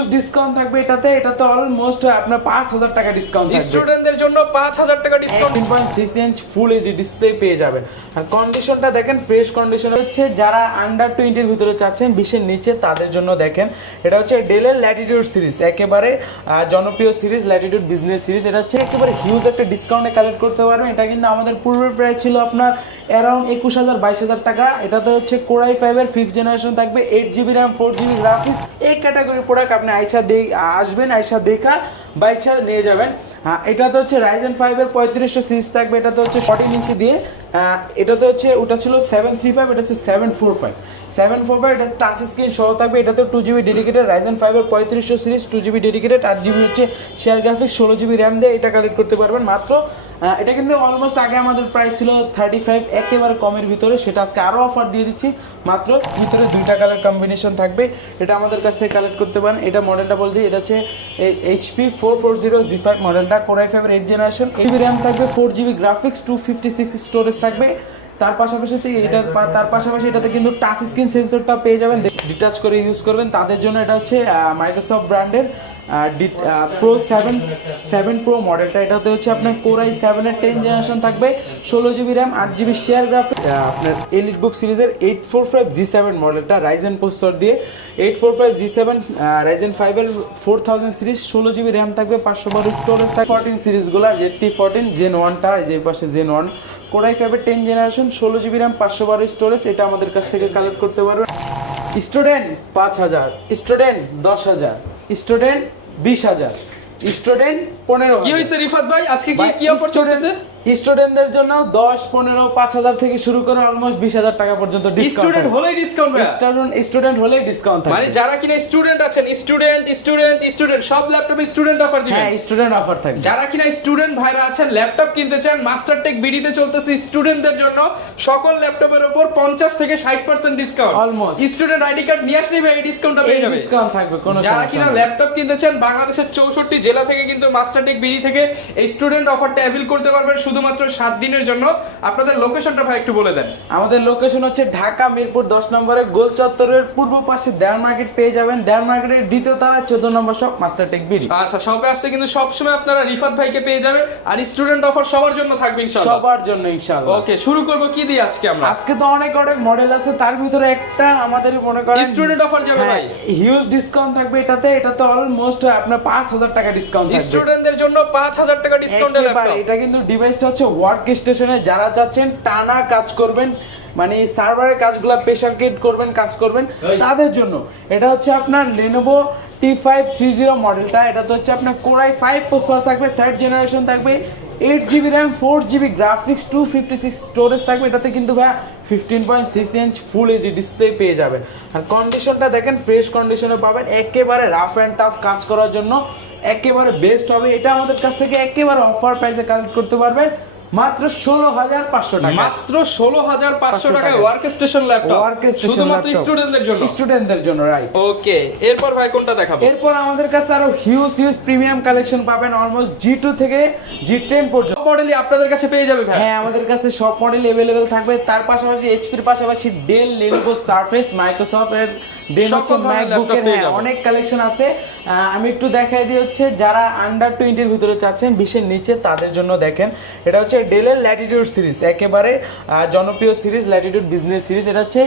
Huge discount থাকবে এটাতে almost আপনার 5000 টাকা ডিসকাউন্ট থাকবে স্টুডেন্টদের জন্য 5000 টাকা discount. 3.6 inch full HD display পেয়ে যাবেন। আর কন্ডিশনটা দেখেন ফ্রেশ কন্ডিশন হচ্ছে। যারা আন্ডার 20 এর ভিতরে চাচ্ছেন 20 এর নিচে তাদের জন্য দেখেন এটা হচ্ছে ডেলের ল্যাটিটিউড সিরিজ, একেবারে জনপ্রিয় সিরিজ ল্যাটিটিউড বিজনেস সিরিজ। এটা হচ্ছে একেবারে হিউজ একটা ডিসকাউন্টে কালেক্ট করতে পারবেন। এটা কিন্তু আমাদের পূর্বের প্রাইস ছিল আপনার অ্যারাউন্ড 21000 টাকা। এটাতে হচ্ছে Core i5 এর 5th জেনারেশন থাকবে, 8GB RAM 4GB গ্রাফিক্স। এই ক্যাটাগরি প্রোডাক্ট আপনি আসবেন আইসা দেখা বাইচা নিয়ে যাবেন। এটাতে হচ্ছে Ryzen 5 এর 3500 সিরিজ থাকবে। এটাতে হচ্ছে 14 ইঞ্চি দিয়ে, এটাতে হচ্ছে ওটা ছিল 735, এটা হচ্ছে 745 এটা টাচ স্ক্রিন সহ থাকবে। এটাতে 2GB ডেডিকেটেড Ryzen 5 এর 3500 সিরিজ, 2GB ডেডিকেটেড, 8GB হচ্ছে শেয়ার গ্রাফিক্স, 16GB RAM দিয়ে এটা কালেক্ট করতে পারবেন মাত্র। এটা কিন্তু অলমোস্ট আগে আমাদের প্রাইস ছিল 35, একেবারে কমের ভিতরে, সেটা আজকে আরও অফার দিয়ে দিচ্ছি মাত্র। ভিতরে দুইটা কালার কম্বিনেশন থাকবে, এটা আমাদের কাছ থেকে কালেক্ট করতে পারেন। এটা মডেলটা বলতে এটা হচ্ছে HP 440G5 মডেলটা, Core i5 এর 8th জেনারেশন, 8GB RAM থাকবে, 4GB গ্রাফিক্স, 256 স্টোরেজ থাকবে। তার পাশাপাশি এটাতে কিন্তু টাচ স্ক্রিন সেন্সরটা পেয়ে যাবেন, ডিটাচ করে ইউজ করবেন তাদের জন্য। এটা হচ্ছে মাইক্রোসফট ব্র্যান্ডের Pro 7 Pro মডেলটা। এটাতে হচ্ছে আপনার Core i7 এর 10th জেনারেশন থাকবে, 16GB RAM, 8GB share graphics. আপনার এলিটবুক সিরিজের 845G7 মডেলটা Ryzen প্রসেসর দিয়ে, 845G7 Ryzen 5 এর 4000 সিরিজ, 16GB RAM থাকবে, 512 স্টোরেজ থাকবে। 14 সিরিজগুলো ZT14 Gen 1টা, যে পাশে Gen 1 Core i5 এর 10th generation, 16GB RAM, 512 storage. এটা আমাদের কাছ থেকে কালেক্ট করতে পারবেন। Student 5000, student 10000, student 20000, student 15000। কি হইছে রিফাত ভাই, আজকে কি অফার চলতেছে? স্টুডেন্টদের জন্য 10, 15, 5000 থেকে শুরু করে অলমোস্ট 20000 টাকা পর্যন্ত ডিসকাউন্ট। স্টুডেন্ট হলেই ডিসকাউন্ট ভাই, স্টুডেন্ট হলেই ডিসকাউন্ট থাকবে। মানে যারা কিনা স্টুডেন্ট আছেন, স্টুডেন্ট সব ল্যাপটপে স্টুডেন্ট অফার দিবেন। হ্যাঁ, স্টুডেন্ট অফার থাকবে। যারা কিনা স্টুডেন্ট ভাইরা আছেন, ল্যাপটপ কিনতে চান, মাস্টারটেক বিডিতে চলতেছে স্টুডেন্টদের জন্য সকল ল্যাপটপের উপর 50 থেকে 60% discount. Almost student ID card নিয়ে আসলেই ভাই এই ডিসকাউন্টটা পেয়ে যাবেন। ডিসকাউন্ট থাকবে কোনো সমস্যা যারা নেই। কিনা ল্যাপটপ কিনতে চান, বাংলাদেশের 64 জেলা থেকে কিন্তু মাস্টারটেক বিডি থেকে এই স্টুডেন্ট অফারটা অ্যাভেল করতে পারবেন শুধুমাত্র 7 দিনের জন্য। আপনাদের লোকেশনটা ভাই একটু বলে দেন। আমাদের লোকেশন হচ্ছে ঢাকা মিরপুর 10 নম্বরে গোল চত্বরের পূর্ব পাশে দেওয়ান মার্কেট পেয়ে যাবেন। দেওয়ান মার্কেটের দ্বিতীয় তলায় 14 নম্বর শপ মাস্টারটেক বিডি। আচ্ছা, শপে আসছে কিন্তু সবসময় আপনারা রিফাত ভাইকে পেয়ে যাবেন। আর স্টুডেন্ট অফার সবার জন্য থাকবে ইনশাআল্লাহ, সবার জন্য ইনশাআল্লাহ। ওকে, শুরু করব কি দিয়ে আজকে আমরা? আজকে তো অনেক মডেল আছে, তার ভিতরে একটা আমাদের মনে করেন স্টুডেন্ট অফার যাবে ভাই, হিউজ ডিসকাউন্ট থাকবে এটাতে অলমোস্ট আপনার 5000 টাকা ডিসকাউন্ট থাকবে স্টুডেন্টদের জন্য 5000 টাকা ডিসকাউন্টে ল্যাপটপ। এটা কিন্তু ডিভাইসটা হচ্ছে ওয়ার্ক স্টেশনে, যারা যাচ্ছেন টানা কাজ করবেন, মানে সার্ভারের কাজগুলো প্রেসার ক্রিয়েট করবেন, কাজ করবেন তাদের জন্য। এটা হচ্ছে আপনার Lenovo T530 মডেলটা। এটাতে হচ্ছে আপনার Core i5 প্রসেসর থাকবে, 3rd জেনারেশন থাকবে, 8GB RAM 4GB graphics, 256 storage থাকবে। এটাতে কিন্তু ভাই 15.6 ইঞ্চ ফুল এইচডি ডিসপ্লে পেয়ে যাবেন। আর কন্ডিশনটা দেখেন ফ্রেশ কন্ডিশনে পাবেন, একেবারে রাফ অ্যান্ড টাফ কাজ করার জন্য একেবারে বেস্ট হবে। এটা আমাদের কাছ থেকে একেবারে অফার প্রাইসে কালেক্ট করতে পারবেন মাত্র 16500 টাকা। মাত্র 16500 টাকায় ওয়ার্ক স্টেশন ল্যাপটপ, শুধুমাত্র স্টুডেন্টদের জন্য রাইট। ওকে, এরপর ভাই কোনটা দেখাবো? এরপর আমাদের কাছে আরো হিউজ প্রিমিয়াম কালেকশন পাবেন, অলমোস্ট G2 থেকে G10 পর্যন্ত সব মডেলই আপনাদের কাছে পেয়ে যাবে ভাই। হ্যাঁ, আমাদের কাছে সব মডেল अवेलेबल থাকবে। তার পাশাপাশি HP এর পাশাপাশি Dell, Lenovo, Surface, Microsoft এর দেন হচ্ছে ম্যাকবুকের অনেক কালেকশন আছে। আমি একটু দেখাই দিই হচ্ছে যারা আন্ডার 20 এর ভিতরে চাচ্ছেন 20 এর নিচে তাদের জন্য দেখেন এটা হচ্ছে ডেলের ল্যাটিটিউড সিরিজ, একেবারে জনপ্রিয় সিরিজ ল্যাটিটিউড বিজনেস সিরিজ। এটা হচ্ছে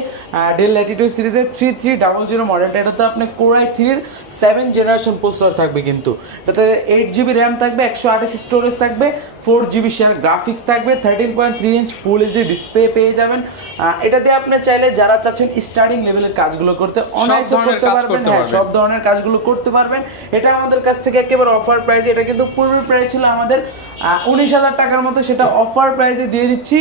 ডেল ল্যাটিটিউড সিরিজের 3300 মডেলটা। এটাতে আপনার Core i3 এর 7th জেনারেশন প্রসেসর থাকবে, কিন্তু এটাতে 8GB RAM থাকবে, 128 স্টোরেজ থাকবে, 4GB শেয়ার গ্রাফিক্স থাকবে, 13.3 ইঞ্চ ফুল এইচডি ডিসপ্লে পেয়ে যাবেন। এটা দিয়ে আপনি চাইলে যারা চাচ্ছেন স্টার্টিং লেভেলের কাজগুলো করতে অনায়াসে করতে পারবেন, হ্যাঁ সব ধরনের কাজগুলো করতে পারবেন। এটা আমাদের কাছ থেকে একেবারে অফার প্রাইসে, এটা কিন্তু পূর্বের প্রাইস ছিল আমাদের 19000 টাকার মতো, সেটা অফার প্রাইসে দিয়ে দিচ্ছি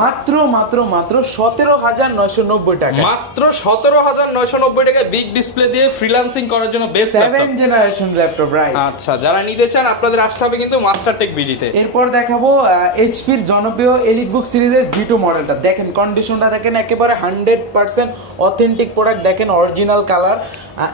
মাত্র 17990 টাকা। মাত্র 17990 টাকায় বিগ ডিসপ্লে দিয়ে ফ্রিল্যান্সিং করার জন্য best 7th generation laptop right. আচ্ছা, যারা নিতে চান আপনাদের আসতে হবে কিন্তু মাস্টারটেক বিডিতে। এরপর দেখাবো HP এর জনপ্রিয় এলিটবুক সিরিজের G2 মডেলটা। দেখেন কন্ডিশনটা দেখেন, একেবারে 100% অথেন্টিক প্রোডাক্ট, দেখেন অরিজিনাল কালার।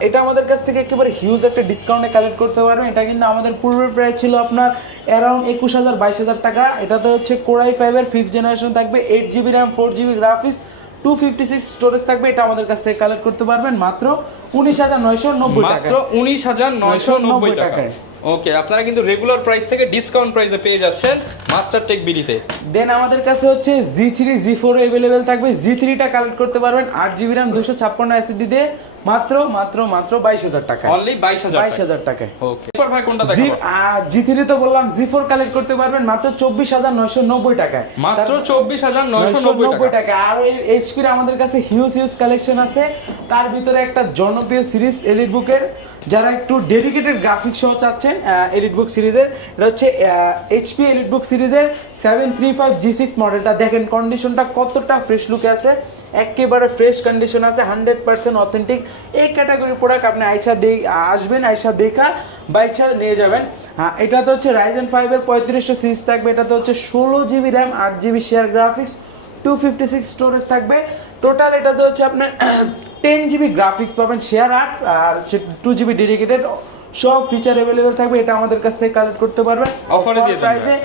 এটা আমাদের কাছ থেকে একেবারে হিউজ একটা ডিসকাউন্টে কালেক্ট করতে পারবেন। এটা কিন্তু আমাদের পূর্বের প্রাইস ছিল আপনার অ্যারাউন্ড 21000 22000 টাকা। এটাতে হচ্ছে Core i5 এর 5th জেনারেশন থাকবে, 8GB RAM 4GB graphics, 256 storage থাকবে, এটা আমাদের কাছ থেকে কালেক্ট করতে পারবেন মাত্র 19,990 টাকা, মাত্র 19,990 টাকা। ওকে, আপনারা কিন্তু রেগুলার প্রাইস থেকে ডিসকাউন্ট প্রাইসে পেয়ে যাচ্ছেন মাস্টারটেক বিডিতে। দেন আমাদের কাছে হচ্ছে G3 G4 अवेलेबल থাকবে। G3টা কালেক্ট করতে পারবেন 8GB RAM 256 SSD দিয়ে মাত্র 22,000 টাকা, অনলি 22,000 টাকায়। ওকে, এরপর ভাই কোনটা দেখাবো? G3 তো বললাম, G4 কালেক্ট করতে পারবেন মাত্র 24,990 টাকায়, মাত্র 24,990 টাকা। আর HP এর আমাদের কাছে হিউজ কালেকশন আছে, তার ভিতরে একটা জনপ্রিয় সিরিজ এলিট বুকের, যারা একটু ডেডিকেটেড গ্রাফিক্স সহ চাচ্ছেন এলিট বুক সিরিজের, এটা হচ্ছে HP এলিট বুক সিরিজের 735 G6 মডেলটা। দেখেন কন্ডিশনটা কতটা ফ্রেশ লুকে আছে, একেবারে ফ্রেশ কন্ডিশন আছে, 100% অথেন্টিক। এই ক্যাটাগরির প্রোডাক্ট আপনি আসবেন, আইসা দেখা বাইচা নিয়ে যাবেন। এটা তো হচ্ছে Ryzen 5 এর 3500 সিরিজ থাকবে, এটাতে হচ্ছে 16GB RAM 8GB share graphics 256 storage থাকবে। টোটাল এটাতে হচ্ছে আপনার 10GB গ্রাফিক্স পাবেন শেয়ার 8 আর 2GB ডেডিকেটেড, সব ফিচার अवेलेबल থাকবে। এটা আমাদের কাছ থেকে কালেক্ট করতে পারবেন অফারে দিয়ে প্রাইসে।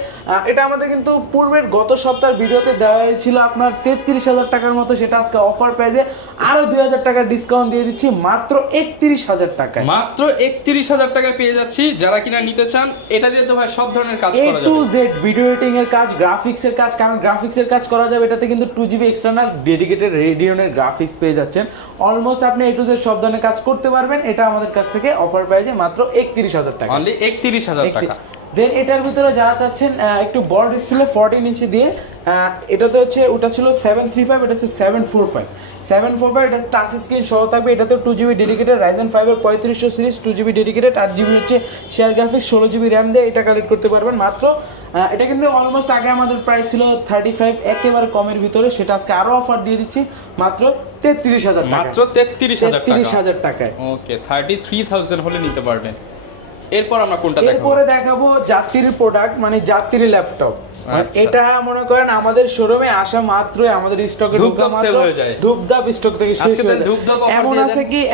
এটা আমাদের কিন্তু পূর্বের গত সপ্তাহের ভিডিওতে দেওয়া হয়েছিল আপনার 33,000 টাকার মতো, সেটা আজকে অফার প্রাইসে আরো 2,000 টাকা ডিসকাউন্ট দিয়ে দিচ্ছি মাত্র 31,000 টাকায়। মাত্র 31,000 টাকায় পেয়ে যাচ্ছি। যারা কিনা নিতে চান, এটা দিয়ে তো ভাই সব ধরনের কাজ করা যাবে, A to Z video editing এর কাজ, গ্রাফিক্স এর কাজ, কারণ গ্রাফিক্স এর কাজ করা যাবে। এটাতে কিন্তু 2GB এক্সটার্নাল ডেডিকেটেড রেডিয়নের গ্রাফিক্স পেয়ে যাচ্ছেন। অলমোস্ট আপনি A to Z সব ধরনের কাজ করতে পারবেন। এটা আমাদের কাছ থেকে অফার প্রাইসে মাত্র 31,000 টাকা, অনলি 31,000 টাকা। দেন এটার ভিতরে যারা চাচ্ছেন একটু বড় ডিসপ্লে 14 ইঞ্চি দিয়ে, এটাতে হচ্ছে ওটা ছিল 735, এটা হচ্ছে 745 এটা টাচ স্ক্রিন সহ থাকবে। এটাতে 2GB ডেডিকেটেড Ryzen 5 এর 3500 সিরিজ, 2GB ডেডিকেটেড, 8GB হচ্ছে শেয়ার গ্রাফিক্স, 16GB RAM দিয়ে এটা কালেক্ট করতে পারবেন মাত্র। এটা কিন্তু অলমোস্ট আগে আমাদের প্রাইস ছিল 35, একেবারে কমের ভিতরে, সেটা আজকে আরো অফার দিয়ে দিচ্ছি মাত্র 33,000 টাকা, মাত্র 33,000 টাকায়। ওকে, 33,000 হলে নিতে পারবেন। এরপর আমরা কোনটা দেখাবো? এরপরে দেখাবো যাত্রীর প্রোডাক্ট, মানে যাত্রীর ল্যাপটপ। এটা মনে করেন আমাদের শোরুমে আসা মাত্রই আমাদের স্টকে ধূপধাপ স্টক থেকে শেষ হয়ে যায়।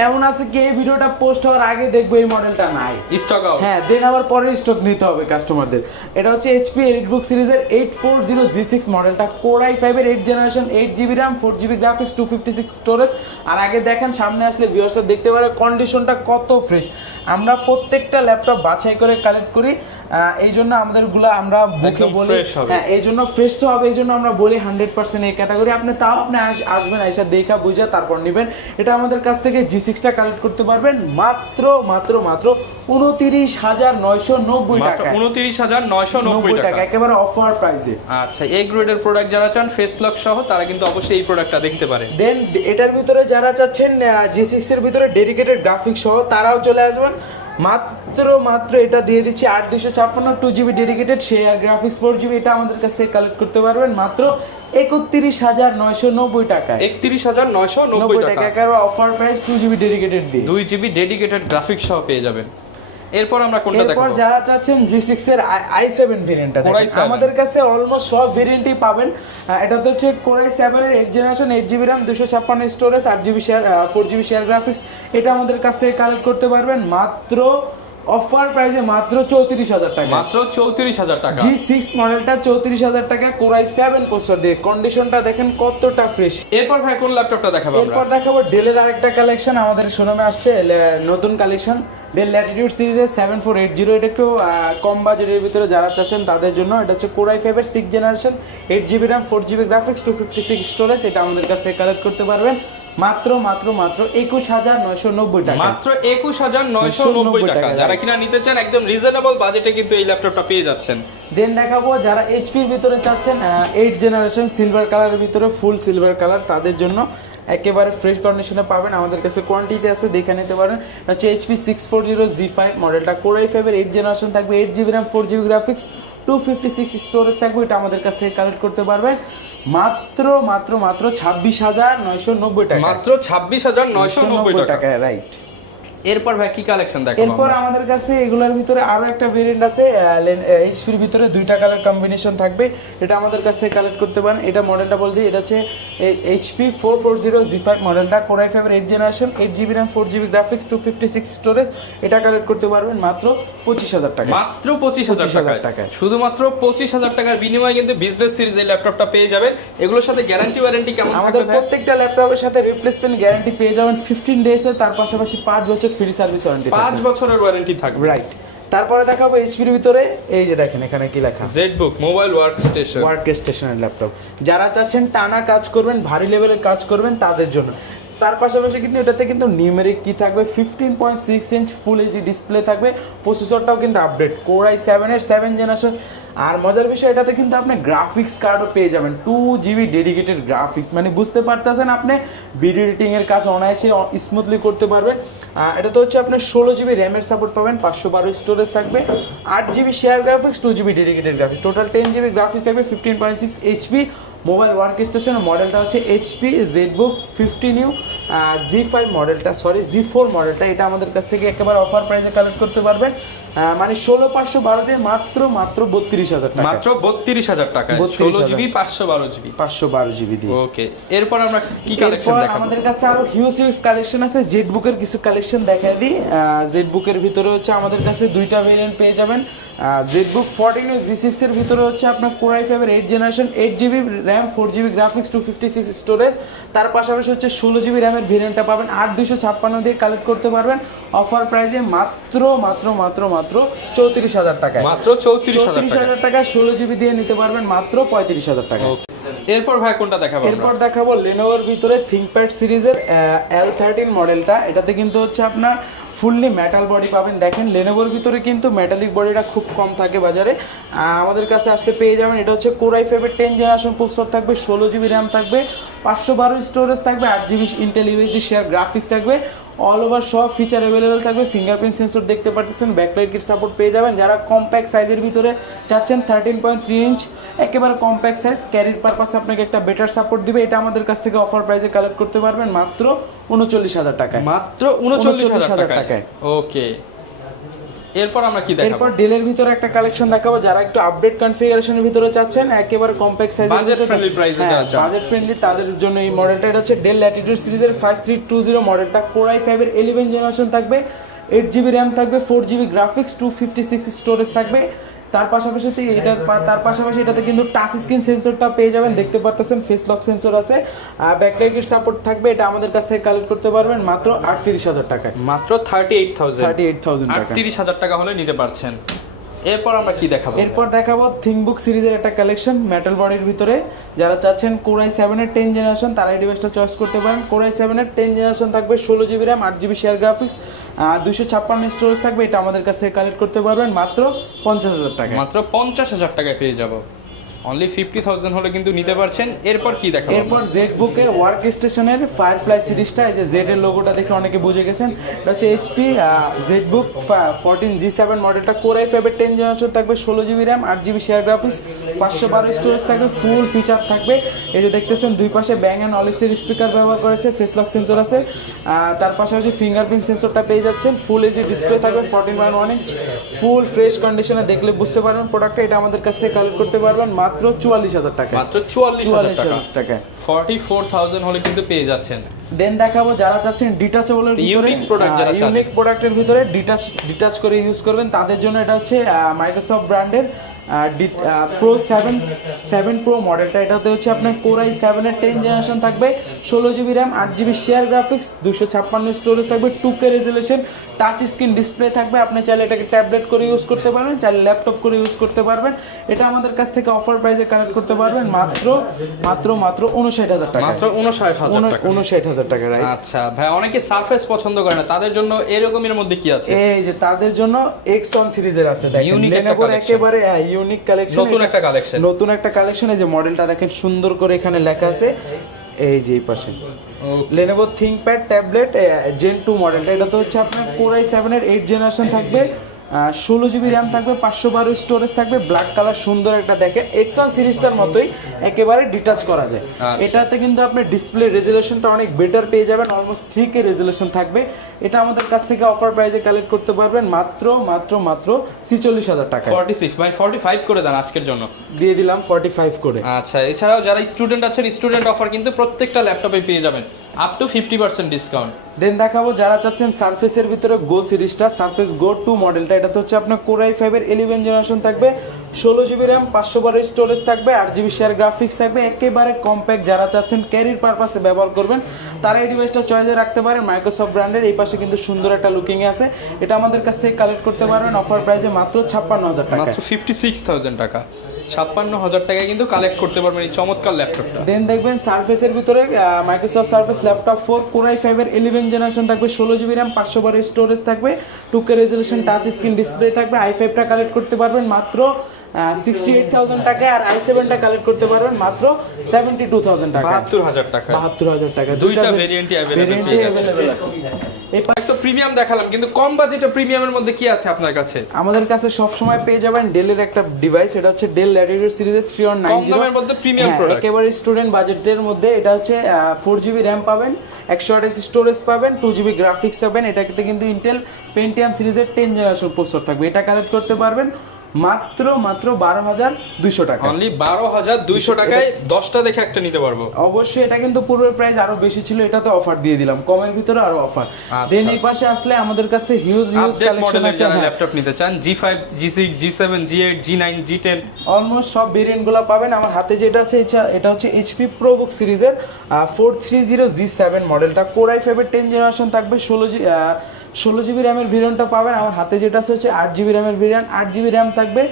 এমন আছে কি এই ভিডিওটা পোস্ট হওয়ার আগে দেখবো এই মডেলটা নাই স্টক আউট, হ্যাঁ, দেন আবার পরে স্টক নিতে হবে কাস্টমারদের। এটা হচ্ছে HP এলিটবুক সিরিজের 840 G6 মডেলটা, Core i5 এর 8th generation, 8GB RAM 4GB graphics 256 storage. আর আগে দেখেন, সামনে আসলে ভিউয়ার্সরা দেখতে পারে কন্ডিশনটা কত ফ্রেশ। আমরা প্রত্যেকটা ল্যাপটপ বাছাই করে কালেক্ট করি, এই জন্য আমাদেরগুলো আমরা বুকে বলি, হ্যাঁ এই জন্য ফ্রেশ তো হবে, এই জন্য আমরা বলি 100% এই ক্যাটাগরি। আপনি আসবেন, আইসা দেখা বুঝা তারপর নেবেন। এটা আমাদের কাছ থেকে G6টা কালেক্ট করতে পারবেন মাত্র 29,990 টাকা, 29,990 টাকা, একেবারে অফার প্রাইসে। আচ্ছা, এই গ্রেডের প্রোডাক্ট যারা চান ফেস লক সহ, তারা কিন্তু অবশ্যই এই প্রোডাক্টটা দেখতে পারেন। দেন এটার ভিতরে যারা চাচ্ছেন G6 এর ভিতরে ডেডিকেটেড গ্রাফিক্স সহ, তারাও চলে আসবেন মাত্র এটা দিয়ে দিচ্ছি 8,256 2GB dedicated share graphics 4GB। এটা আমাদের কাছ থেকে কালেক্ট করতে পারবেন মাত্র 31,990 টাকায়, 31,990 টাকা, একেবারে অফার প্রাইস 2GB ডেডিকেটেড দিয়ে, 2GB ডেডিকেটেড গ্রাফিক্স সহ পেয়ে যাবেন। এরপর আমরা কোনটা দেখাবো? এরপর যারা চাচ্ছেন G6 এর i7 ভেরিয়েন্টটা, আমাদের কাছে অলমোস্ট সব ভেরিয়েন্টই পাবেন। এটা তো হচ্ছে Core i7 এর 8th generation, 8GB RAM 256 storage, 8GB share 4GB share graphics. এটা আমাদের কাছ থেকে কালেক্ট করতে পারবেন মাত্র অফার প্রাইসে মাত্র 34,000 টাকা, মাত্র 34,000 টাকা। G6 মডেলটা 34,000 টাকা, Core i7 প্রসেসর দিয়ে। কন্ডিশনটা দেখেন কতটা ফ্রেশ। এরপর ভাই কোন ল্যাপটপটা দেখাবো আমরা? এরপর দেখাবো ডেলের আরেকটা কালেকশন, আমাদের শোরুমে আসছে নতুন কালেকশন, ডেল ল্যাটিটিউড সিরিজের 7480। এটা একটু কম বাজেটের ভিতরে যারা চাচ্ছেন তাদের জন্য। এটা হচ্ছে Core i5 এর 6th generation, 8GB RAM 4GB graphics 256 storage. এটা আমাদের কাছ থেকে কালেক্ট করতে পারবেন মাত্র 21,990 টাকা, মাত্র 21,990 টাকা। যারা কিনা নিতে চান একদম রিজনেবল বাজেটে কিন্তু এই ল্যাপটপটা পেয়ে যাচ্ছেন। দেন দেখাবো যারা এইচপির ভিতরে চাচ্ছেন 8th জেনারেশন সিলভার কালারের ভিতরে, ফুল সিলভার কালার, তাদের জন্য একেবারে ফ্রেশ কন্ডিশনে পাবেন। আমাদের কাছে কোয়ান্টিটি আছে, দেখে নিতে পারেন। হচ্ছে HP 640 G5 মডেলটা, Core i5 এর 8th জেনারেশন থাকবে, 8GB RAM 4GB graphics 256 storage থাকবে। এটা আমাদের কাছ থেকে কালেক্ট করতে পারবেন মাত্র 26,990 টাকা, মাত্র 26,990 টাকা, রাইট। এরপর ভাই কি কালেকশন দেখাবো এরপর আমাদের কাছে এগুলোর ভিতরে আরো একটা ভেরিয়েন্ট আছে, এইচপির ভিতরে দুইটা কালার কম্বিনেশন থাকবে, এটা আমাদের কাছে কালেক্ট করতে পারেন। এটা মডেলটা বলতে এটা হচ্ছে এইচপি 440G5 মডেলটা, কোর i5 এর 8 generation, 8GB RAM 4GB graphics 256 storage, এটা কালেক্ট করতে পারবেন মাত্র 25,000 টাকা। মাত্র 25,000 টাকায়, শুধুমাত্র 25,000 টাকার বিনিময়ে কিন্তু বিজনেস সিরিজ এই ল্যাপটপটা পেয়ে যাবেন। এগুলোর সাথে গ্যারান্টি ওয়ারেন্টি কেমন থাকবে? আমাদের প্রত্যেকটা ল্যাপটপের সাথে রিপ্লেসমেন্ট গ্যারান্টি পেয়ে যাবেন 15 ডেজের, তার পাশাপাশি 5 বছর ফ্রি সার্ভিস ওয়ারেন্টি, 5 বছরের ওয়ারেন্টি থাকবে। রাইট। তারপরে দেখাবো এইচপির ভিতরে, এই যে দেখেন এখানে কি লেখা, জেডবুক মোবাইল ওয়ার্ক স্টেশনের ল্যাপটপ। যারা চাচ্ছেন টানা কাজ করবেন, ভারী লেভেলের কাজ করবেন, তাদের জন্য। তার পাশাপাশি কিন্তু এটাতে কিন্তু নিউমেরিক কি থাকবে, 15.6 ইঞ্চ ফুল এইচডি ডিসপ্লে থাকবে, প্রসেসরটাও কিন্তু আপডেট কোর i7 এর 7 জেনারেশন। আর মজার বিষয় এটাতে কিন্তু আপনি গ্রাফিক্স কার্ডও পেয়ে যাবেন, 2GB ডেডিকেটেড গ্রাফিক্স, মানে বুঝতে পারতেছেন আপনি ভিডিও এডিটিং এর কাজ অনায়াসে স্মুথলি করতে পারবেন। এটা তো হচ্ছে আপনার 16GB র্যামের সাপোর্ট পাবেন, 512 স্টোরেজ থাকবে, 8GB share graphics, 2GB dedicated graphics, total 10GB graphics থাকবে, 15.6 এইচপি মোবাইল ওয়ার্ক স্টেশন। মডেলটা হচ্ছে এইচপি জেডবুক 50 G5 মডেলটা, G4 মডেলটা, এটা আমাদের কাছ থেকে একেবারে অফার প্রাইসে কালেক্ট করতে পারবেন, মানে 16,512 দিয়ে মাত্র 32,000 টাকা, মাত্র 32,000 টাকায় 16GB 512GB দিয়ে। ওকে, এরপর আমরা কি কালেকশন দেখাবো? আমাদের কাছে আরো হিউজ কালেকশন আছে, জেডবুকের কিছু কালেকশন দেখাই দিই। জেডবুকের ভিতরে হচ্ছে আমাদের কাছে দুইটা ভেরিয়েন্ট পেয়ে যাবেন। জেডবুক 14 G6 এর ভিতরে হচ্ছে আপনার কোর i5 এর 8 generation, 8GB RAM 4GB graphics 256 storage, তার পাশাপাশি হচ্ছে 16GB RAM এর ভেরিয়েন্টটা পাবেন, 8256 দিয়ে কালেক্ট করতে পারবেন অফার প্রাইসে মাত্র 34,000 টাকায়, মাত্র 34,000 টাকা 16GB দিয়ে নিতে পারবেন মাত্র 35,000 টাকা। এরপর ভাই কোনটা দেখাবো? এরপর দেখাবো লেনোভোর ভিতরে থিংকপ্যাড সিরিজের L13 মডেলটা, এটাতে কিন্তু হচ্ছে আপনার ফুললি মেটাল বডি পাবেন। দেখেন লেনোভোর ভিতরে কিন্তু মেটালিক বডিটা খুব কম থাকে বাজারে, আমাদের কাছে আসলে পেয়ে যাবেন। এটা হচ্ছে কোর i5 এর 10 জেনারেশন প্রসেসর থাকবে, 16GB র্যাম থাকবে, 512 স্টোরেজ থাকবে, 8GB Intel USD share graphics থাকবে, অল ওভার সব ফিচার অ্যাভেলেবেল থাকবে, ফিঙ্গারপ্রিন্ট সেন্সর দেখতে পাচ্ছেন, ব্যাকলাইট কিট সাপোর্ট পেয়ে যাবেন। যারা কম্প্যাক্ট সাইজের ভিতরে চাচ্ছেন 13.3 ইঞ্চ একেবারে কম্প্যাক্ট সাইজ, ক্যারির পারপাসে আপনাকে একটা বেটার সাপোর্ট দিবে, এটা আমাদের কাছ থেকে অফার প্রাইসে কালেক্ট করতে পারবেন মাত্র 39,000 টাকায়, মাত্র 39,000 টাকায়। ওকে, এরপর আমরা কি দেখাবো? এরপর ডেলের ভিতরে একটা কালেকশন দেখাবো, যারা একটু আপডেট কনফিগারেশনের ভিতরে চাচ্ছেন, একেবারে কম্প্যাক্ট সাইজের, বাজেট ফ্রেন্ডলি প্রাইসে চাচ্ছেন, বাজেট ফ্রেন্ডলি, তাদের জন্য এই মডেলটা। এটা হচ্ছে ডেল ল্যাটিটিউড সিরিজের 5320 মডেলটা, কোর i5 এর 11 জেনারেশন থাকবে, 8GB র্যাম থাকবে, 4GB গ্রাফিক্স, 256 স্টোরেজ থাকবে, তার পাশাপাশি এটাতে কিন্তু টাচ স্ক্রিন সেন্সরটা পেয়ে যাবেন, দেখতে পাচ্ছেন ফেস লক সেন্সর আছে, ব্যাকলাইট কিট সাপোর্ট থাকবে, এটা আমাদের কাছ থেকে কালেক্ট করতে পারবেন মাত্র 38,000 টাকায়, মাত্র 38,000 টাকা, 38,000 টাকা হলে নিতে পারছেন। এরপর আমরা কি দেখাবো? এরপর দেখাবো থিংকবুক সিরিজের একটা কালেকশন মেটাল বডির ভিতরে, যারা চাচ্ছেন কোর i7 এর 10 জেনারেশন তারা এই ডিভাইসটা চয়েস করতে পারেন। কোর i7 এর 10 জেনারেশন থাকবে, 16GB RAM, 8GB share graphics, 256 storage থাকবে, এটা আমাদের কাছ থেকে কালেক্ট করতে পারবেন মাত্র 50,000 টাকা, মাত্র 50,000 টাকায় পেয়ে যাব। অনলি 50,000 হলে কিন্তু নিতে পারছেন। এরপর কি দেখাবো? এরপর জেডবুকের ওয়ার্ক স্টেশনের ফায়ারফ্লাই সিরিজটা, এই যে জেড এর লোগোটা দেখে অনেকে বুঝে গেছেন, এটা হচ্ছে এইচপি জেডবুক 14 G7 মডেলটা, কোর i5 এর 10 জেনারেশন থাকবে, 16GB RAM, 8GB share graphics, 512 storage থাকবে, ফুল ফিচার থাকবে। এই যে দেখতেছেন দুই পাশে ব্যাং অ্যান্ড অলিভসের স্পিকার ব্যবহার করেছে, ফেস লক সেন্সর আছে, তার পাশাপাশি ফিঙ্গারপ্রিন্ট সেন্সরটা পেয়ে যাচ্ছেন, ফুল এইচডি ডিসপ্লে থাকবে, 14.1 ইঞ্চ, ফুল ফ্রেশ কন্ডিশনে দেখলে বুঝতে পারবেন প্রোডাক্টটা, এটা আমাদের কাছ থেকে কালেক্ট করতে পারবেন মাত্র 44,000 টাকা, মাত্র 44,000 টাকা, 44,000 হলে কিন্তু পেয়ে যাচ্ছেন। দেন দেখাবো যারা চাচ্ছেন ডিটাচেবলের ইউনিক প্রোডাক্ট, যারা চাচ্ছেন ইউনিক প্রোডাক্টের ভিতরে ডিটাচ করে ইউজ করবেন, তাদের জন্য এটা হচ্ছে মাইক্রোসফট ব্র্যান্ডের প্রো 7 প্রো মডেলটা, এটাতে হচ্ছে আপনার কোর i7 এর 10 জেনারেশন থাকবে, 16GB RAM, 8GB share graphics, 256 storage থাকবে, 2K resolution, touch screen display থাকবে, আপনি চাইলে এটাকে ট্যাবলেট করে ইউজ করতে পারবেন, চাইলে ল্যাপটপ করে ইউজ করতে পারবেন, এটা আমাদের কাছ থেকে অফার প্রাইসে কালেক্ট করতে পারবেন মাত্র 59,000 টাকা, মাত্র 59,000 টাকা। রাইট। আচ্ছা ভাই, অনেকে সারফেস পছন্দ করে না, তাদের জন্য এরকমের মধ্যে কি আছে? এই যে তাদের জন্য X1 সিরিজের আছে, দেখেন ইউনিক লেনোভোর একেবারে ইউনিক কালেকশন, নতুন একটা কালেকশন। এই যে মডেলটা দেখেন সুন্দর করে এখানে লেখা আছে, এই যে এই পাশে Lenovo ThinkPad ট্যাবলেট Gen 2 মডেলটা, এটা তো হচ্ছে আপনার কোর i7 এর 8 জেনারেশন থাকবে, 16 জিবি র্যাম থাকবে, 512 স্টোরেজ থাকবে, ব্ল্যাক কালার সুন্দর একটা দেখেন X1 সিরিজটার মতোই একেবারে ডিটাচ করা যায়। এটাতে কিন্তু আপনার ডিসপ্লে রেজুলেশনটা অনেক বেটার পেয়ে যাবেন, অলমোস্ট 3K রেজুলেশন থাকবে। এটা আমাদের কাছ থেকে অফার প্রাইসে কালেক্ট করতে পারবেন মাত্র 46,000 টাকা। 46 বাই 45 করে দেন আজকের জন্য, দিয়ে দিলাম 45 করে। আচ্ছা, এছাড়াও যারা স্টুডেন্ট আছেন স্টুডেন্ট অফার কিন্তু প্রত্যেকটা ল্যাপটপে পেয়ে যাবেন আপ টু 50% ডিসকাউন্ট। দেন দেখাবো যারা চাচ্ছেন সারফেসের ভিতরে গো সিরিজটা, সারফেস গো 2 মডেলটা, এটা তো হচ্ছে আপনার কোর i5 এর 11 জেনারেশন থাকবে, 16 জিবি র্যাম, 512 স্টোরেজ থাকবে, 8 জিবি শেয়ার গ্রাফিক্স থাকবে, একেবারে কম্প্যাক্ট। যারা চাচ্ছেন ক্যারির পারপাসে ব্যবহার করবেন তারা এই ডিভাইসটা চয়েসে রাখতে পারেন। মাইক্রোসফট ব্র্যান্ডের, এই পাশে কিন্তু সুন্দর একটা লুকিং এ আছে। এটা আমাদের কাছ থেকে কালেক্ট করতে পারবেন অফার প্রাইসে মাত্র 56,000 টাকা, মাত্র 56,000 টাকা। 56,000 টাকায় কিন্তু কালেক্ট করতে পারবেন এই চমৎকার ল্যাপটপটা। দেন দেখবেন সারফেসের ভিতরে Microsoft surface laptop 4 core i5 এর 11 জেনারেশন থাকবে, 16 জিবি র্যাম, 512 স্টোরেজ থাকবে, 2K resolution touch screen display থাকবে। i5টা কালেক্ট করতে পারবেন মাত্র 68,000 টাকায়, আর i7টা কালেক্ট করতে পারবেন মাত্র 72,000 টাকা, 72,000 টাকা। 72,000 টাকা। দুইটা ভেরিয়েন্টই अवेलेबल আছে। এই তো প্রিমিয়াম দেখালাম, কিন্তু কম বাজেটে প্রিমিয়ামের মধ্যে কি আছে আপনার কাছে? আমাদের কাছে সব সময় পেয়ে যাবেন ডেলের একটা ডিভাইস, এটা হচ্ছে ডেল ল্যাটিটিউড সিরিজের 3190। কম দামের মধ্যে প্রিমিয়াম প্রোডাক্ট, একেবারে স্টুডেন্ট বাজেটের মধ্যে। এটা হচ্ছে 4 জিবি র্যাম পাবেন, 128 স্টোরেজ পাবেন, 2 জিবি গ্রাফিক্স পাবেন। এটাতে কিন্তু ইন্টেল পেন্টিয়াম সিরিজের 10 জেনারেশন প্রসেসর থাকবে। এটা কালেক্ট করতে পারবেন মাত্র 12,200 টাকা। অনলি 12,200 টাকায় 10টা দেখে একটা নিতে পারবো। অবশ্যই এটা কিন্তু পূর্বের প্রাইস আরো বেশি ছিল, এটা তো অফার দিয়ে দিলাম, কমের ভিতরে আরো অফার। দেন এই পাশে আসলে আমাদের কাছে হিউজ কালেকশন আছে। ল্যাপটপ নিতে চান G5 G6 G7 G8 G9 G10 almost সব ভেরিয়েন্টগুলো পাবেন। আমার হাতে যেটা আছে এটা হচ্ছে HP ProBook সিরিজের 430 G7 মডেলটা, কোর i5 এর 10 জেনারেশন থাকবে, 16 জিবি র্যামের ভেরিয়েন্টটা পাবেন। আমার হাতে যেটা আছে হচ্ছে 8 জিবি র্যামের ভেরিয়েন্ট, 8 জিবি র্যাম থাকবে,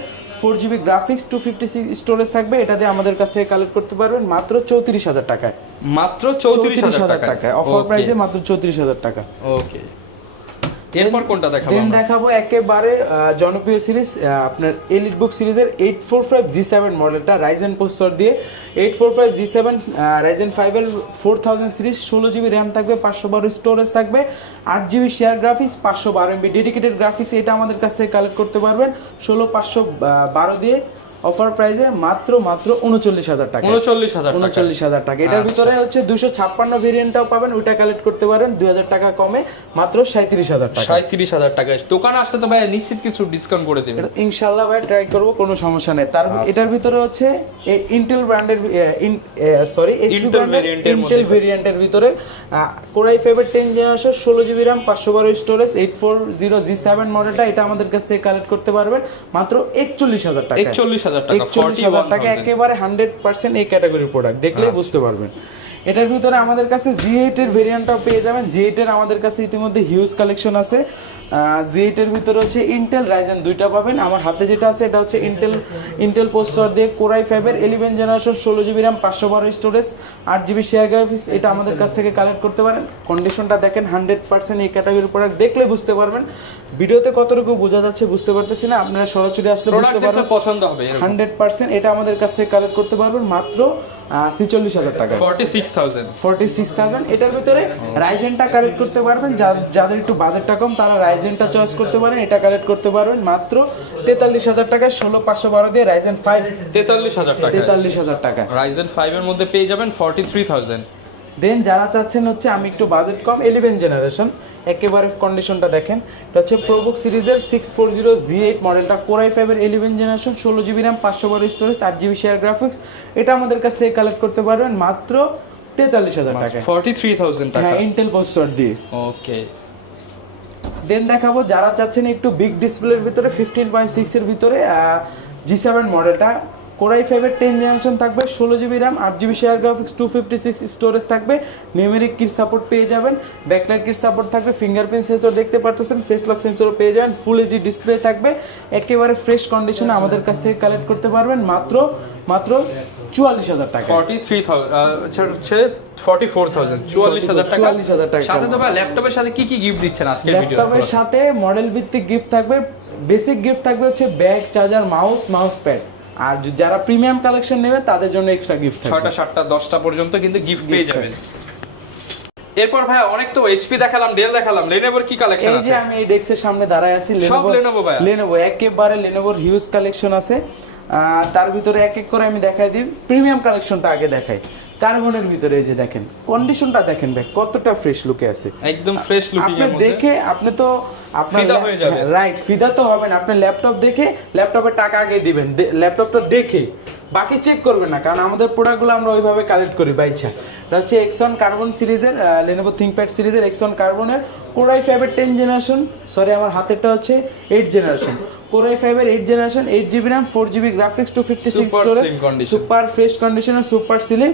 4 জিবি গ্রাফিক্স, 256 স্টোরেজ থাকবে। এটাতে আমাদের কাছ থেকে কালেক্ট করতে পারবেন মাত্র 34,000 টাকায়। মাত্র 34,000 টাকায় অফার প্রাইসে মাত্র 34,000 টাকা। ওকে, এরপর কোনটা দেখাবো? দেন দেখাবো একেবারে জনপ্রিয় সিরিজ আপনার এলিটবুক সিরিজের 845 G7 মডেলটা, রাইজেন প্রসেসর দিয়ে 845 G7 রাইজেন 5 এর 4000 সিরিজ, 16 জিবি র্যাম থাকবে, 512 স্টোরেজ থাকবে, 8 GB share graphics, 512 MB dedicated graphics. এটা আমাদের কাছ থেকে কালেক্ট করতে পারবেন 16512 দিয়ে অফার প্রাইসে মাত্র 39,000 টাকা। 39,000 টাকা। এটার ভিতরে হচ্ছে 256 ভেরিয়েন্টটাও পাবেন, ওইটা কালেক্ট করতে পারেন 2,000 টাকা কমে মাত্র 37,000 টাকা। 37,000 টাকা। দোকানে আসলে তো ভাই নিশ্চিত কিছু ডিসকাউন্ট করে দেবেন ইনশাআল্লাহ ভাই, ট্রাই করব, কোনো সমস্যা নেই। তার এটার ভিতরে হচ্ছে ইন্টেল ব্র্যান্ডের ইন্টেল ভেরিয়েন্টের ভিতরে কোর i5 এর 10 generation, 16 GB RAM, 512 storage, 840 G7 মডেলটা, এটা আমাদের কাছ থেকে কালেক্ট করতে পারবেন মাত্র 41,000 টাকা। 41,000 টাকা, একেবারে 100% এই ক্যাটাগরির প্রোডাক্ট, দেখলেই বুঝতে পারবেন। এটার ভিতরে আমাদের কাছে G8 এর ভেরিয়েন্টটাও পেয়ে যাবেন। G8 এর আমাদের কাছে ইতিমধ্যে হিউজ কালেকশন আছে। G8 এর ভিতরে হচ্ছে ইন্টেল রাইজেন দুইটা পাবেন। আমার হাতে যেটা আছে এটা হচ্ছে ইন্টেল প্রসেসর দিয়ে কোর i5 এর 11 generation, 16 GB RAM, 512 storage, 8 GB share graphics. এটা আমাদের কাছ থেকে কালেক্ট করতে পারেন। কন্ডিশনটা দেখেন 100% এই ক্যাটাগরির প্রোডাক্ট, দেখলে বুঝতে পারবেন। ভিডিওতে কতটুকু বোঝা যাচ্ছে বুঝতে পারতেছি না, আপনারা সরাসরি আসলে বুঝতে পারবেন, পছন্দ হবে 100%। এটা আমাদের কাছ থেকে কালেক্ট করতে পারবেন মাত্র 46,000 টাকা, 46,000। এটার ভিতরে রাইজেনটা কালেক্ট করতে পারবেন, যাদের একটু বাজেটটা কম তারা রাইজেনটা চয়েস করতে পারেন। এটা কালেক্ট করতে পারবেন মাত্র 43,000 টাকা, 16512 দিয়ে রাইজেন 5 43,000 টাকা। রাইজেন 5 এর মধ্যে পেয়ে যাবেন 43,000। দেন যারা চাচ্ছেন হচ্ছে আমি একটু বাজেট কম, 11 জেনারেশন, একেবারে কন্ডিশনটা দেখেন, এটা হচ্ছে প্রোবুক সিরিজের 640 G8 মডেলটা, কোর i5 এর 11 generation, 16 GB RAM, 512 storage, 8 GB share graphics. এটা আমাদের কাছ থেকে কালেক্ট করতে পারবেন মাত্র 43,000 টাকা, 43,000 টাকা, হ্যাঁ, ইন্টেল প্রসেসর দিয়ে। ওকে, দেন দেখাবো যারা চাচ্ছেন একটু বিগ ডিসপ্লের ভিতরে 15.6 এর ভিতরে G7 মডেলটা, কোর i5 এর 10 জেনারেশন থাকবে, 16 GB RAM, 8 GB share graphics, 256 storage থাকবে, নিউমেরিক কিট সাপোর্ট পেয়ে যাবেন, ব্যাকলাইট কিট সাপোর্ট থাকবে, ফিঙ্গারপ্রিন্ট সেন্সর দেখতে পারতেছেন, ফেস লক সেন্সরও পেয়ে যাবেন, ফুল এইচডি ডিসপ্লে থাকবে, একেবারে ফ্রেশ কন্ডিশনে আমাদের কাছ থেকে কালেক্ট করতে পারবেন মাত্র 44,000 টাকা, 44,000 টাকা। সাথে তো ভাই ল্যাপটপের সাথে কি গিফট দিচ্ছেন আজকের ভিডিও? ল্যাপটপের সাথে মডেল ভিত্তিক গিফট থাকবে, বেসিক গিফট থাকবে হচ্ছে ব্যাগ, চার্জার, মাউস প্যাড, আর যারা প্রিমিয়াম কালেকশন নেবে তাদের জন্য এক্সট্রা গিফট থাকবে। 6টা 7টা 10টা পর্যন্ত কিন্তু গিফট পেয়ে যাবেন। এরপর ভাই অনেক তো এইচপি দেখালাম, ডেল দেখালাম, লেনোভোর কি কালেকশন এই আছে? যে আমি এই ডেস্কের সামনে দাঁড়ায় আছি, সব Lenovo ভাই? লেনোভো, একেবারে লেনোভোর হিউজ কালেকশন আছে। তার ভিতরে এক এক করে আমি দেখাই দিই। প্রিমিয়াম কালেকশনটা আগে দেখাই। কার্বনের ভিতরে এই যে দেখেন, কন্ডিশনটা দেখেন ভাই কতটা ফ্রেশ লুকে আছে, একদম ফ্রেশ লুকিং আপনি এর মধ্যে। দেখে আপনি তো আপনার ফিদা হয়ে যাবে। রাইট, ফিদা তো হবেন। আপনি ল্যাপটপ দেখে ল্যাপটপে টাকা আগে দিবেন, ল্যাপটপটা দেখে বাকি চেক করবেন না, কারণ আমাদের প্রোডাক্টগুলো আমরা ওইভাবে কালেক্ট করি বাইছা। এটা হচ্ছে এক্সন কার্বন সিরিজের, লেনোভো থিংকপ্যাড সিরিজের এক্সন কার্বনের কোরাই 5 10 জেনারেশন, সরি আমার হাতেরটা হচ্ছে 8 generation, core i 5 8 generation, 8GB RAM, 4GB graphics, 256 Super storage, slim condition। Super fresh conditioner, super ceiling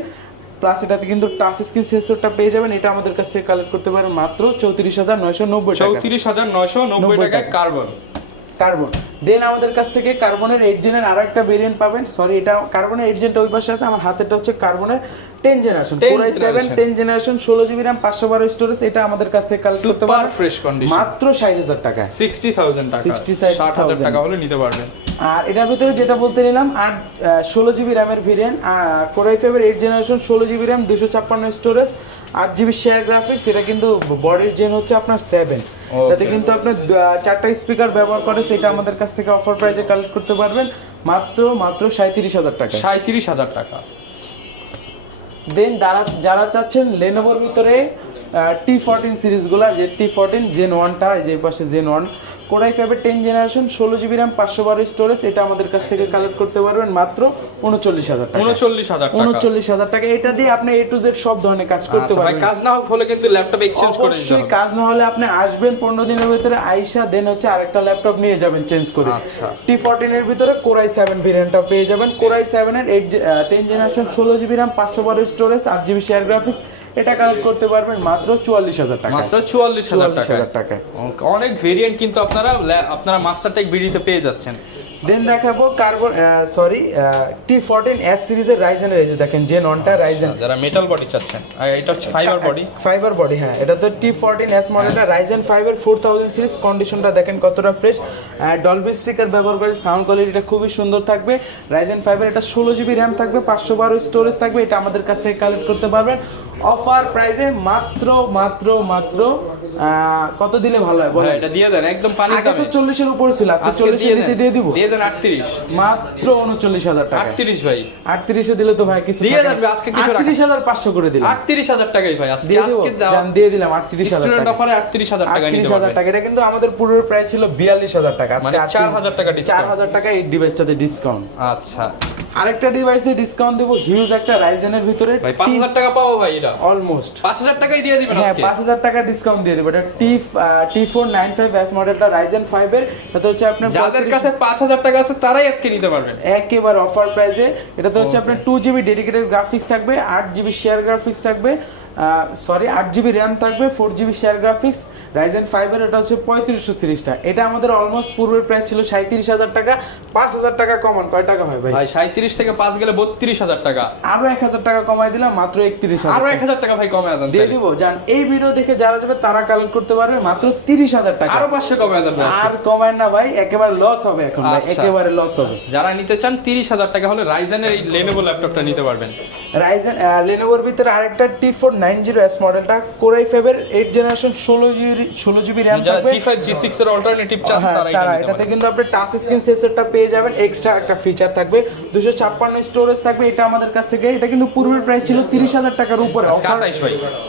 plus এটাতে কিন্তু টাচ স্ক্রিন সেন্সরটা পেয়ে যাবেন। এটা আমাদের কাছ থেকে কালেক্ট করতে পারেন মাত্র 34,990 টাকা। 34,990 টাকায় কার্বন। কার্বন দেন আমাদের কাছ থেকে কার্বনের 8 জেনের আরো একটা ভেরিয়েন্ট পাবেন। সরি, এটা কার্বনের 8 জেনটা ওই পাশে আছে, আমার হাতেরটা হচ্ছে কার্বনের 10 generation, core i 7 10 generation, 16GB RAM, 512 storage. এটা আমাদের কাছ থেকে কালেক্ট করতে সুপার পারবেন ফ্রেশ কন্ডিশন মাত্র 60,000 টাকা, 60,000 টাকা, 60,000 টাকা হলে নিতে পারবেন। আর এটার ভিতরে যেটা বলতে নিলাম, আর 16GB RAM এর variant, core i 5 8 generation, 16GB RAM, 256 storage, 8GB share graphics. এটা কিন্তু বডির জেন হচ্ছে আপনার 7, এটাতে কিন্তু আপনি 4টা স্পিকার ব্যবহার করে, সেটা আমাদের কাছ থেকে অফার প্রাইসে কালেক্ট করতে পারবেন মাত্র 37,000 টাকা। 37,000 টাকা। দেন যারা চাচ্ছেন লেনোভোর ভিতরে T14 সিরিজগুলো, যে T14 জেন 1টা, যে পাশে gen 1, core i 5 10 generation, 16GB RAM, 512 storage. এটা আমাদের কাছ থেকে কালেক্ট করতে পারবেন মাত্র 39,000 টাকা। 39,000 টাকা। 39,000 টাকা। এটা দিয়ে আপনি A to Z সব ধরনের কাজ করতে আচ্ছা ভাই, পারবেন। কাজ না হলে কিন্তু ল্যাপটপ এক্সচেঞ্জ করে দিতে অবশ্যই হবে। কাজ না হলে আপনি আসবেন 15 দিনের ভিতরে, আইসা দেন হচ্ছে আরেকটা ল্যাপটপ নিয়ে যাবেন চেঞ্জ করে। আচ্ছা। T14 এর ভিতরে কোরাই 7 ভেরিয়েন্টটা পেয়ে যাবেন। কোরাই 7 এর 10 generation, 16GB RAM, 512 storage, 8GB share graphics. এটা কালেক্ট করতে পারবেন মাত্র 44,000 টাকা। মাত্র 44,000 টাকা। অনেক ভেরিয়েন্ট কিন্তু আপনারা মাস্টারটেক বিডিতে পেয়ে যাচ্ছেন। দেন দেখাবো কার্বন T14S সিরিজের রাইজেনের, এই যে দেখেন জেন 1টা রাইজেন, যারা মেটাল বডি চাচ্ছেন, আর এটা হচ্ছে ফাইবার বডি। ফাইবার বডি, হ্যাঁ। এটা তো T14S মডেলটা, রাইজেন 5 এর 4000 সিরিজ। কন্ডিশনটা দেখেন কতটা ফ্রেশ, ডলবি স্পিকার ব্যবহার করে, সাউন্ড কোয়ালিটিটা খুবই সুন্দর থাকবে। রাইজেন 5 এর এটা 16GB RAM থাকবে, 512 স্টোরেজ থাকবে। এটা আমাদের কাছ থেকে কালেক্ট করতে পারবেন অফার প্রাইসে মাত্র কত দিলে ভালো হয় বলেন? এটা দিয়ে দেন একদম পানির আগে তো দামে। 40 এর উপর ছিল, আজকে 40 এর নিচে দিয়ে দিব। দিয়ে দেন 38, মাত্র 39,000 টাকা। 38 ভাই, 38 এ দিলে তো ভাই কিছু দিয়ে দেন আজকে কিছু 38,500 করে দিলাম। 38,000 টাকাই ভাই আজকে দিয়ে দিলাম 38,000 স্টুডেন্ট টাকা। অফারে 38,000 টাকা নিতে 38,000 পারবেন। টাকা। এটা কিন্তু আমাদের পুরো প্রাইস ছিল 42,000 টাকা, আজকে মানে 4,000 টাকা ডিসকাউন্ট। 4,000 টাকা এই ডিভাইসটাতে ডিসকাউন্ট। আচ্ছা, আরেকটা ডিভাইসে ডিসকাউন্ট দেব হিউজ একটা রাইজেনের ভিতরে। ভাই 5,000 টাকা পাবো ভাই, এটা অলমোস্ট 5,000 টাকাই দিয়ে দিবেন হ্যাঁ, আজকে। 5,000 টাকা ডিসকাউন্ট দিয়ে দেব। এটা T495S মডেলটা, রাইজেন 5 এর। এটা হচ্ছে আপনার যাদের কাছে 5,000 টাকা আছে তারাই আজকে নিতে পারবেন একেবারে অফার প্রাইসে। এটাতে হচ্ছে আপনার 2GB ডেডিকেটেড গ্রাফিক্স থাকবে, 8GB শেয়ার গ্রাফিক্স থাকবে, 8GB RAM থাকবে, 4GB শেয়ার গ্রাফিক্স। রাইজেন 5 এর এটা হচ্ছে 3500 সিরিজটা। এটা আমাদের অলমোস্ট পূর্বের প্রাইস ছিল 37,000 টাকা, 5,000 টাকা কমান কয় টাকা হয় ভাই? ভাই 37 থেকে 5 গেলে 32,000 টাকা। আরো 1,000 টাকা কমাই দিলাম, মাত্র 31,000। আরো 1,000 টাকা ভাই কমে দেন দিয়ে দিব। জান এই ভিডিও দেখে যারা যাবে তারা কালেক্ট করতে পারবে মাত্র 30,000 টাকা। আরো 500 কমে দেন ভাই। আর কমায় না ভাই, একেবারে লস হবে এখন ভাই, আচ্ছা। একেবারে লস হবে। যারা নিতে চান 30,000 টাকা হলে রাইজেনের এই লেনোভো ল্যাপটপটা নিতে পারবেন। রাইজেন লেনোভোর ভিতরে আরেকটা T490S মডেলটা, কোরাই 5 এর 8 জেনারেশন, 16GB RAM যারা থাকবে। G5 G6 এর অল্টারনেটিভ চান হ্যাঁ, তারা তারা এটা এটাতে কিন্তু আপনি টাচ স্ক্রিন সেন্সরটা পেয়ে যাবেন, এক্সট্রা একটা ফিচার থাকবে, 256 স্টোরেজ থাকবে। এটা আমাদের কাছ থেকে, এটা কিন্তু পূর্বের প্রাইস ছিল 30,000 টাকার উপরে,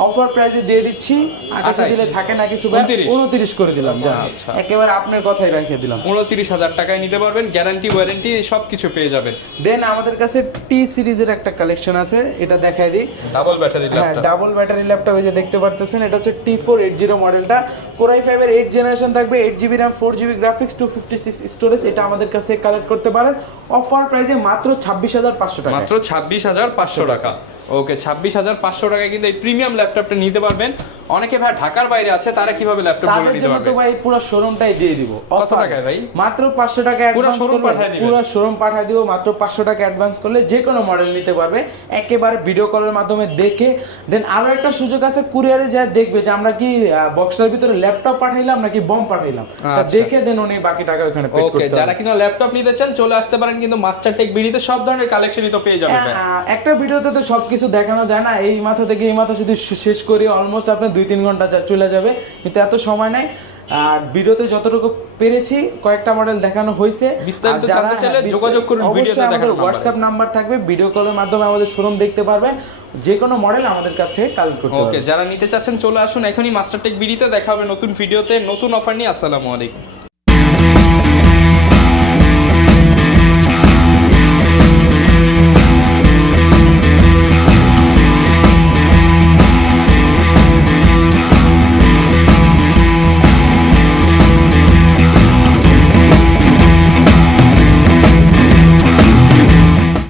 অফার প্রাইসে দিয়ে দিচ্ছি। 28 দিলে থাকে না কিছু, 29 করে দিলাম। জান আচ্ছা, একেবারে আপনার কথাই রেখে দিলাম। 29,000 টাকায় নিতে পারবেন, গ্যারান্টি ওয়ারেন্টি সবকিছু পেয়ে যাবেন। দেন আমাদের কাছে টি সিরিজের একটা কালেকশন আছে, এটা দেখাই দিই। ডাবল ব্যাটারি হ্যাঁ, ল্যাপটপ, ডাবল ব্যাটারি ল্যাপটপ এই যে দেখতে পারতেছেন। এটা হচ্ছে T480 মডেলটা, কোরাই 5 এর 8 জেনারেশন থাকবে, 8GB RAM, 4GB graphics, 256 storage. এটা আমাদের কাছে কালেক্ট করতে পারেন অফার প্রাইসে মাত্র 26,500 টাকা। মাত্র 26,500 টাকা। ওকে, 26,500 টাকায় কিন্তু এই প্রিমিয়াম ল্যাপটপটা নিতে পারবেন। অনেকে ভাই ঢাকার বাইরে আছে, তারা কিভাবে ল্যাপটপ গুলো তাদের নিতে জন্য পারবে? তো ভাই পুরো শোরুমটাই দিয়ে দিব। কত টাকায় ভাই? মাত্র 500 টাকা অ্যাডভান্স শোরুম করলে, পাঠিয়ে দিবেন? পুরো শোরুম পাঠিয়ে দিব। মাত্র 500 টাকা অ্যাডভান্স করলে যে কোনো মডেল নিতে পারবে, একেবারে ভিডিও কলের মাধ্যমে দেখে। দেন আরো একটা সুযোগ আছে, কুরিয়ারে যা দেখবে যে আমরা কি বক্সের ভিতরে ল্যাপটপ পাঠাইলাম নাকি বম পাঠাইলাম, তা দেখে দেন উনি বাকি টাকা ওখানে পে করতে ওকে, হবে। যারা কিনা ল্যাপটপ নিতে চান চলে আসতে পারেন কিন্তু মাস্টারটেক বিডিতে, সব ধরনের কালেকশনই তো পেয়ে যাবেন। একটা ভিডিওতে তো সবকিছু কিছু দেখানো যায় না, এই মাথা থেকে এই মাথা যদি শেষ করি অলমোস্ট আপনার 2-3 ঘন্টা চলে যাবে, কিন্তু এত সময় নাই। আর ভিডিওতে যতটুকু পেরেছি কয়েকটা মডেল দেখানো হয়েছে। বিস্তারিত জানতে চাইলে যোগাযোগ করুন, ভিডিওতে আমাদের দেখানো হোয়াটসঅ্যাপ নাম্বার থাকবে, ভিডিও কলের মাধ্যমে আমাদের শোরুম দেখতে পারবেন, যে কোনো মডেল আমাদের কাছ থেকে কালেক্ট করতে পারবেন। ওকে, যারা নিতে চাচ্ছেন চলে আসুন এখনই মাস্টারটেক বিডিতে, দেখা হবে নতুন ভিডিওতে নতুন অফার নিয়ে। আসসালামু আলাইকুম।